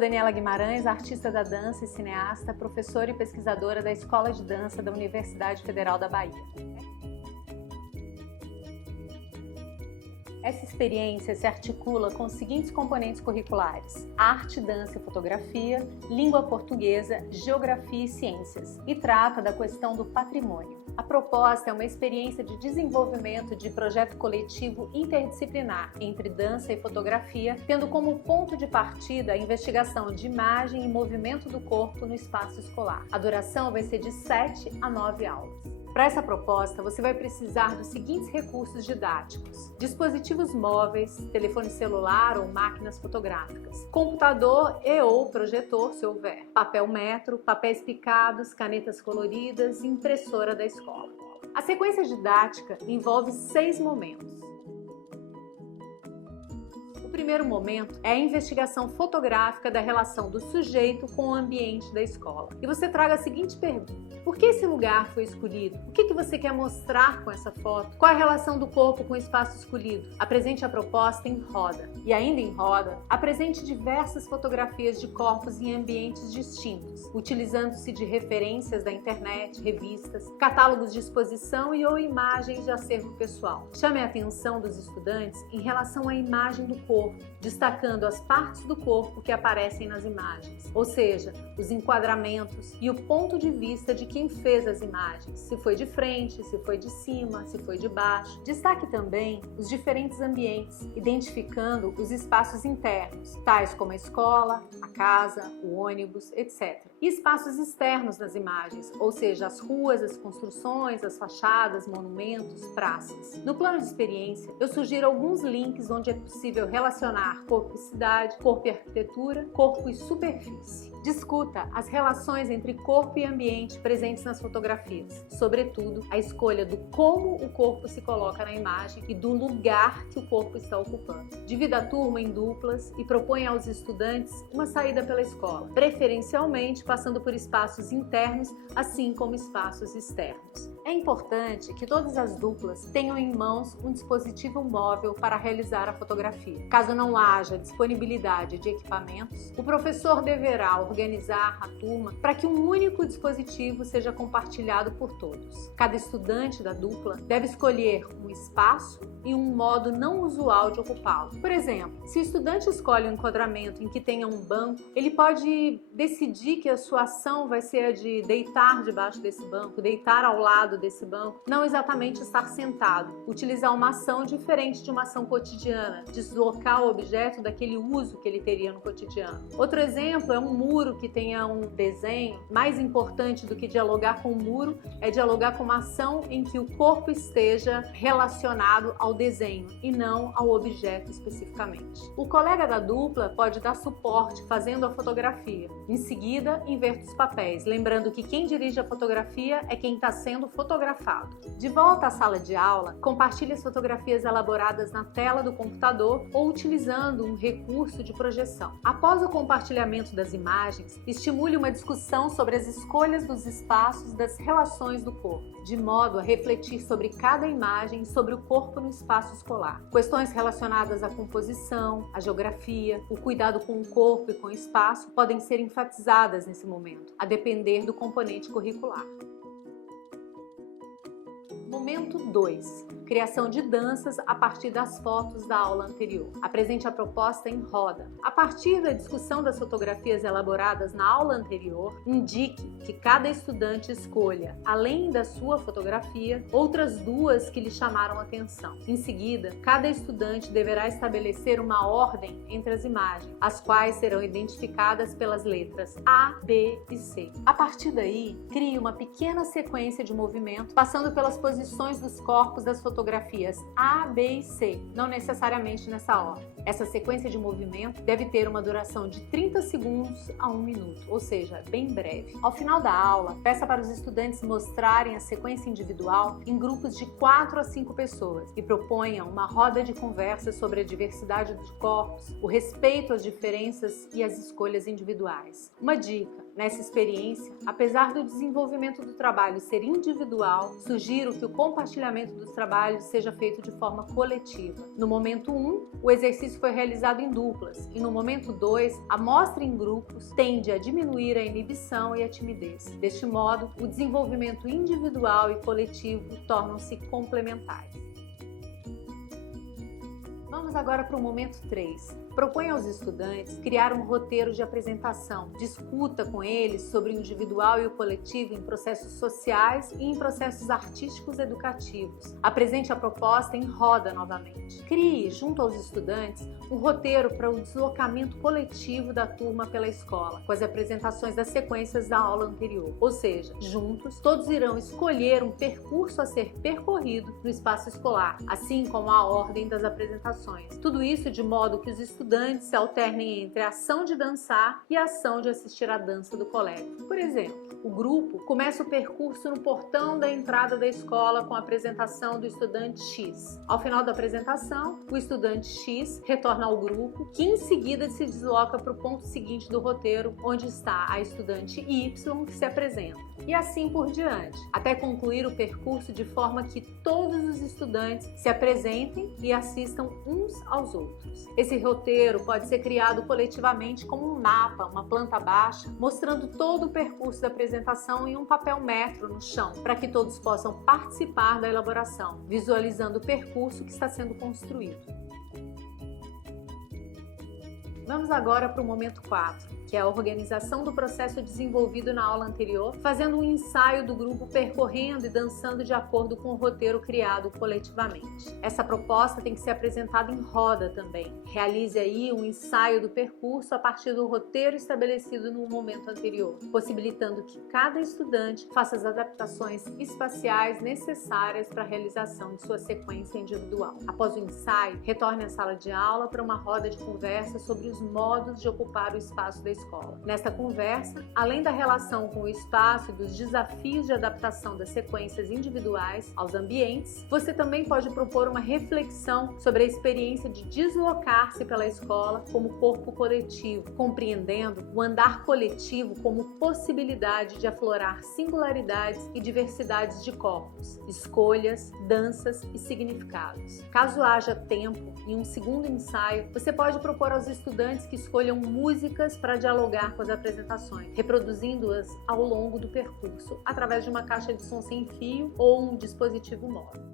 Daniela Guimarães, artista da dança e cineasta, professora e pesquisadora da Escola de Dança da Universidade Federal da Bahia. Essa experiência se articula com os seguintes componentes curriculares: arte, dança e fotografia, língua portuguesa, geografia e ciências, e trata da questão do patrimônio. A proposta é uma experiência de desenvolvimento de projeto coletivo interdisciplinar entre dança e fotografia, tendo como ponto de partida a investigação de imagem e movimento do corpo no espaço escolar. A duração vai ser de 7 a 9 aulas. Para essa proposta, você vai precisar dos seguintes recursos didáticos: dispositivos móveis, telefone celular ou máquinas fotográficas, computador e/ou projetor, se houver, papel metro, papéis picados, canetas coloridas e impressora da escola. A sequência didática envolve 6 momentos. O primeiro momento é a investigação fotográfica da relação do sujeito com o ambiente da escola. E você traga a seguinte pergunta: por que esse lugar foi escolhido? O que você quer mostrar com essa foto? Qual a relação do corpo com o espaço escolhido? Apresente a proposta em roda. E ainda em roda, apresente diversas fotografias de corpos em ambientes distintos, utilizando-se de referências da internet, revistas, catálogos de exposição e ou imagens de acervo pessoal. Chame a atenção dos estudantes em relação à imagem do corpo, destacando as partes do corpo que aparecem nas imagens, ou seja, os enquadramentos e o ponto de vista de quem fez as imagens, se foi de frente, se foi de cima, se foi de baixo. Destaque também os diferentes ambientes, identificando os espaços internos, tais como a escola, a casa, o ônibus, etc. E espaços externos nas imagens, ou seja, as ruas, as construções, as fachadas, monumentos, praças. No plano de experiência, eu sugiro alguns links onde é possível relacionar corpo e cidade, corpo e arquitetura, corpo e superfície. Discuta as relações entre corpo e ambiente presentes nas fotografias, sobretudo a escolha do como o corpo se coloca na imagem e do lugar que o corpo está ocupando. Divida a turma em duplas e proponha aos estudantes uma saída pela escola, preferencialmente passando por espaços internos, assim como espaços externos. É importante que todas as duplas tenham em mãos um dispositivo móvel para realizar a fotografia. Caso não haja disponibilidade de equipamentos, o professor deverá organizar a turma para que um único dispositivo seja compartilhado por todos. Cada estudante da dupla deve escolher um espaço e um modo não usual de ocupá-lo. Por exemplo, se o estudante escolhe um enquadramento em que tenha um banco, ele pode decidir que a sua ação vai ser a de deitar debaixo desse banco, deitar ao lado desse banco, não exatamente estar sentado, utilizar uma ação diferente de uma ação cotidiana, deslocar o objeto daquele uso que ele teria no cotidiano. Outro exemplo é um muro que tenha um desenho. Mais importante do que dialogar com o muro é dialogar com uma ação em que o corpo esteja relacionado ao desenho e não ao objeto especificamente. O colega da dupla pode dar suporte fazendo a fotografia. Em seguida, inverta os papéis, lembrando que quem dirige a fotografia é quem está sendo fotografado. De volta à sala de aula, compartilhe as fotografias elaboradas na tela do computador ou utilizando um recurso de projeção. Após o compartilhamento das imagens, estimule uma discussão sobre as escolhas dos espaços das relações do corpo, de modo a refletir sobre cada imagem e sobre o corpo no espaço escolar. Questões relacionadas à composição, à geografia, o cuidado com o corpo e com o espaço podem ser enfatizadas nesse momento, a depender do componente curricular. Momento 2. Criação de danças a partir das fotos da aula anterior. Apresente a proposta em roda. A partir da discussão das fotografias elaboradas na aula anterior, indique que cada estudante escolha, além da sua fotografia, outras 2 que lhe chamaram a atenção. Em seguida, cada estudante deverá estabelecer uma ordem entre as imagens, as quais serão identificadas pelas letras A, B e C. A partir daí, crie uma pequena sequência de movimento, passando pelas posições dos corpos das fotografias A, B e C, não necessariamente nessa ordem. Essa sequência de movimento deve ter uma duração de 30 segundos a 1 minuto, ou seja, bem breve. Ao final da aula, peça para os estudantes mostrarem a sequência individual em grupos de 4 a 5 pessoas e proponha uma roda de conversa sobre a diversidade dos corpos, o respeito às diferenças e as escolhas individuais. Uma dica: Nessa experiência, apesar do desenvolvimento do trabalho ser individual, sugiro que o compartilhamento dos trabalhos seja feito de forma coletiva. No momento 1, o exercício foi realizado em duplas e no momento 2, a mostra em grupos tende a diminuir a inibição e a timidez. Deste modo, o desenvolvimento individual e coletivo tornam-se complementares. Vamos agora para o momento 3. Propõe aos estudantes criar um roteiro de apresentação. Discuta com eles sobre o individual e o coletivo em processos sociais e em processos artísticos educativos. Apresente a proposta em roda novamente. Crie, junto aos estudantes, um roteiro para o deslocamento coletivo da turma pela escola, com as apresentações das sequências da aula anterior. Ou seja, juntos, todos irão escolher um percurso a ser percorrido no espaço escolar, assim como a ordem das apresentações. Tudo isso de modo que os estudantes se alternem entre a ação de dançar e a ação de assistir à dança do colega. Por exemplo, o grupo começa o percurso no portão da entrada da escola com a apresentação do estudante X. Ao final da apresentação, o estudante X retorna ao grupo, que em seguida se desloca para o ponto seguinte do roteiro, onde está a estudante Y que se apresenta. E assim por diante, até concluir o percurso de forma que todos os estudantes se apresentem e assistam uns aos outros. Esse roteiro pode ser criado coletivamente como um mapa, uma planta baixa, mostrando todo o percurso da apresentação em um papel metro no chão, para que todos possam participar da elaboração, visualizando o percurso que está sendo construído. Vamos agora para o momento 4, que é a organização do processo desenvolvido na aula anterior, fazendo um ensaio do grupo percorrendo e dançando de acordo com o roteiro criado coletivamente. Essa proposta tem que ser apresentada em roda também. Realize aí um ensaio do percurso a partir do roteiro estabelecido no momento anterior, possibilitando que cada estudante faça as adaptações espaciais necessárias para a realização de sua sequência individual. Após o ensaio, retorne à sala de aula para uma roda de conversa sobre os modos de ocupar o espaço da escola. Nesta conversa, além da relação com o espaço e dos desafios de adaptação das sequências individuais aos ambientes, você também pode propor uma reflexão sobre a experiência de deslocar-se pela escola como corpo coletivo, compreendendo o andar coletivo como possibilidade de aflorar singularidades e diversidades de corpos, escolhas, danças e significados. Caso haja tempo, em um segundo ensaio, você pode propor aos estudantes que escolham músicas para dialogar com as apresentações, reproduzindo-as ao longo do percurso, através de uma caixa de som sem fio ou um dispositivo móvel.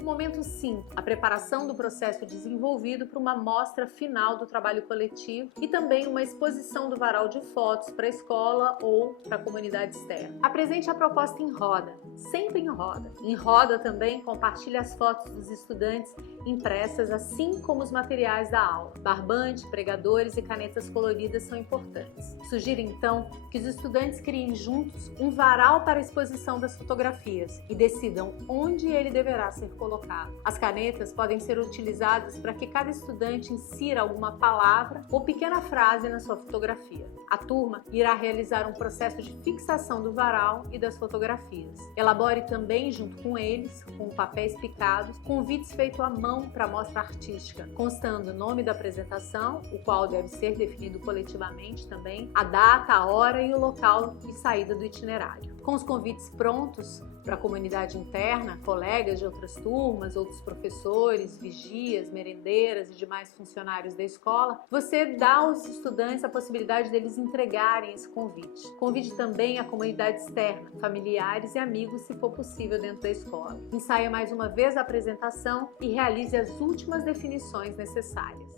Momento 5, a preparação do processo desenvolvido para uma mostra final do trabalho coletivo e também uma exposição do varal de fotos para a escola ou para a comunidade externa. Apresente a proposta em roda, sempre em roda. Em roda também compartilhe as fotos dos estudantes impressas, assim como os materiais da aula. Barbante, pregadores e canetas coloridas são importantes. Sugiro então que os estudantes criem juntos um varal para a exposição das fotografias e decidam onde ele deverá ser colocado. As canetas podem ser utilizadas para que cada estudante insira alguma palavra ou pequena frase na sua fotografia. A turma irá realizar um processo de fixação do varal e das fotografias. Elabore também, junto com eles, com papéis picados, convites feitos à mão para a mostra artística, constando o nome da apresentação, o qual deve ser definido coletivamente também, a data, a hora e o local e saída do itinerário. Com os convites prontos para a comunidade interna, colegas de outras turmas, outros professores, vigias, merendeiras e demais funcionários da escola, você dá aos estudantes a possibilidade deles entregarem esse convite. Convide também a comunidade externa, familiares e amigos, se for possível, dentro da escola. Ensaie mais uma vez a apresentação e realize as últimas definições necessárias.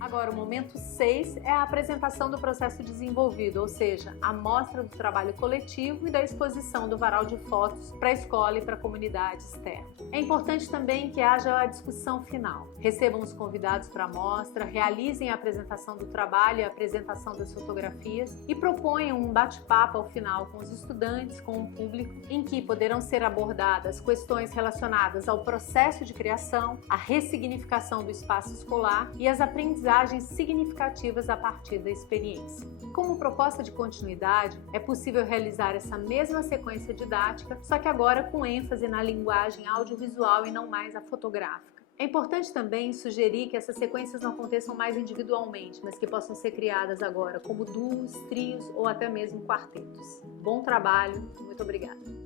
Agora, o momento 6 é a apresentação do processo desenvolvido, ou seja, a mostra do trabalho coletivo e da exposição do varal de fotos para a escola e para a comunidade externa. É importante também que haja a discussão final. Recebam os convidados para a mostra, realizem a apresentação do trabalho e a apresentação das fotografias e proponham um bate-papo ao final com os estudantes, com o público, em que poderão ser abordadas questões relacionadas ao processo de criação, a ressignificação do espaço escolar e as aprendizagens significativas a partir da experiência. Como proposta de continuidade, é possível realizar essa mesma sequência didática, só que agora com ênfase na linguagem audiovisual e não mais a fotográfica. É importante também sugerir que essas sequências não aconteçam mais individualmente, mas que possam ser criadas agora como duos, trios ou até mesmo quartetos. Bom trabalho, muito obrigada!